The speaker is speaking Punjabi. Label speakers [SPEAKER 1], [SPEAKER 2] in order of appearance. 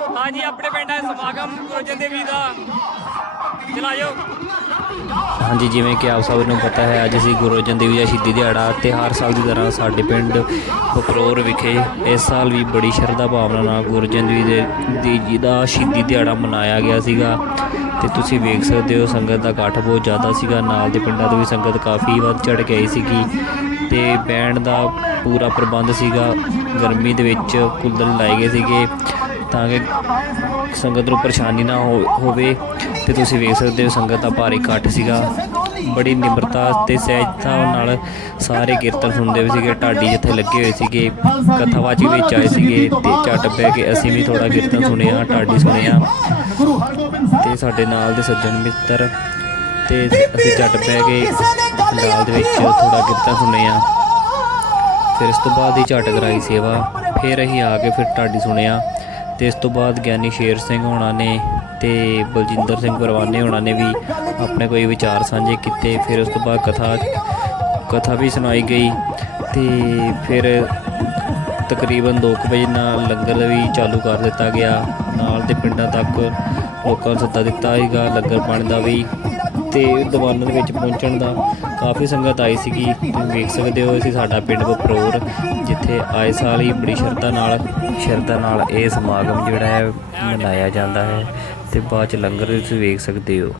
[SPEAKER 1] ਹਾਂਜੀ, ਆਪਣੇ ਪਿੰਡ ਹੈ ਸਮਾਗਮ ਗੁਰਜਨ ਦੇਵੀ ਦਾ ਚਲਾਇਓ।
[SPEAKER 2] ਹਾਂਜੀ, ਜਿਵੇਂ ਕਿ ਆਪ ਸਭ ਨੂੰ ਪਤਾ ਹੈ, ਅੱਜ ਅਸੀਂ ਗੁਰੂ ਅਰਜਨ ਦੇਵ ਜੀ ਦਾ ਸ਼ਹੀਦੀ ਦਿਹਾੜਾ ਤੇ ਹਰ ਸਾਲ ਦੀ ਤਰ੍ਹਾਂ ਸਾਡੇ ਪਿੰਡ ਪਕਰੋਰ ਵਿਖੇ ਇਸ ਸਾਲ ਵੀ ਬੜੀ ਸ਼ਰਧਾ ਭਾਵਨਾ ਨਾਲ ਗੁਰੂ ਅਰਜਨ ਦੇਵ ਦੇ ਦੀ ਜੀ ਦਾ ਸ਼ਹੀਦੀ ਦਿਹਾੜਾ ਮਨਾਇਆ ਗਿਆ ਸੀਗਾ। ਤੇ ਤੁਸੀਂ ਵੇਖ ਸਕਦੇ ਹੋ, ਸੰਗਤ ਦਾ ਇਕੱਠ ਬਹੁਤ ਜ਼ਿਆਦਾ ਸੀਗਾ। ਨਾਲ ਦੇ ਪਿੰਡਾਂ ਤੋਂ ਵੀ ਸੰਗਤ ਕਾਫੀ ਵੱਧ ਚੜ ਕੇ ਆਈ ਸੀਗੀ। ਤੇ ਬੈਂਡ ਦਾ ਪੂਰਾ ਪ੍ਰਬੰਧ ਸੀਗਾ। ਗਰਮੀ ਦੇ ਵਿੱਚ ਕੂਲਰ ਲਾਏ ਗਏ ਸੀਗੇ। ਤਾਂ ਕਿ ਸੰਗਤ ਨੂੰ ਪਰੇਸ਼ਾਨੀ ਨਾ ਹੋ- ਹੋਵੇ ਤੇ ਤੁਸੀਂ ਵੇਖ ਸਕਦੇ ਹੋ ਸੰਗਤ ਦਾ ਭਾਰੀ ਇਕੱਠ ਸੀਗਾ। ਬੜੀ ਨਿਮਰਤਾ ਤੇ ਸਹਿਜਤਾ ਨਾਲ ਸਾਰੇ ਕੀਰਤਨ ਸੁਣਦੇ ਵੀ ਸੀਗੇ। ਢਾਡੀ ਜਿੱਥੇ ਲੱਗੇ ਹੋਏ ਸੀਗੇ, ਕਥਾਵਾਚੀ ਵਿੱਚ ਆਏ ਸੀਗੇ ਤੇ ਝੱਟ ਬਹਿ ਕੇ ਅਸੀਂ ਵੀ ਥੋੜਾ ਕੀਰਤਨ ਸੁਣਿਆ, ਢਾਡੀ ਸੁਣਿਆ। ਤੇ ਸਾਡੇ ਨਾਲ ਦੇ ਸੱਜਣ ਮਿੱਤਰ ਤੇ ਅਸੀਂ ਝੱਟ ਬਹਿ ਕੇ ਨਾਲ ਦੇ ਵਿੱਚ ਥੋੜਾ ਕੀਰਤਨ ਸੁਣਿਆ। ਫਿਰ ਇਸ ਤੋਂ ਬਾਅਦ ਹੀ ਝਟ ਕਰਾਈ ਸੇਵਾ। ਫਿਰ ਅਸੀਂ ਆ ਕੇ ਫਿਰ ਢਾਡੀ ਸੁਣਿਆ। ਤੇ ਇਸ ਤੋਂ ਬਾਅਦ ਗਿਆਨੀ ਸ਼ੇਰ ਸਿੰਘ ਹੋਣਾ ਨੇ ਤੇ ਬਲਜਿੰਦਰ ਸਿੰਘ ਪਰਵਾਨੇ ਹੋਣਾ ਨੇ ਵੀ ਆਪਣੇ ਕੋਈ ਵਿਚਾਰ ਸਾਂਝੇ ਕੀਤੇ। ਫਿਰ ਉਸ ਤੋਂ ਬਾਅਦ ਕਥਾ ਕਥਾ ਵੀ ਸੁਣਾਈ ਗਈ ਤੇ ਫਿਰ ਤਕਰੀਬਨ 2 ਵਜੇ ਨਾਲ ਲੰਗਰ ਵੀ ਚਾਲੂ ਕਰ ਦਿੱਤਾ ਗਿਆ। ਨਾਲ ਦੇ ਪਿੰਡਾਂ ਤੱਕ ਲੋਕਾਂ ਨੂੰ ਸੱਦਾ ਦਿੱਤਾ ਸੀਗਾ। ਲੰਗਰ ਪਾਣੀ ਦਾ ਵੀ ਤੇ ਦੀਵਾਨਾਂ ਦੇ ਵਿੱਚ ਪਹੁੰਚਣ ਦਾ ਕਾਫੀ ਸੰਗਤ ਆਈ ਸੀਗੀ। ਤੁਸੀਂ ਵੇਖ ਸਕਦੇ ਹੋ, ਅਸੀਂ ਸਾਡਾ ਪਿੰਡ ਬਪਰੋਰ ਜਿੱਥੇ ਆਏ ਸਾਲ ਹੀ ਬੜੀ ਸ਼ਰਧਾ ਨਾਲ ਸ਼ਰਧਾ ਨਾਲ ਇਹ ਸਮਾਗਮ ਜਿਹੜਾ ਹੈ ਮਨਾਇਆ ਜਾਂਦਾ ਹੈ ਤੇ ਬਾਅਦ ਚ ਲੰਗਰ ਤੁਸੀਂ ਵੇਖ ਸਕਦੇ ਹੋ।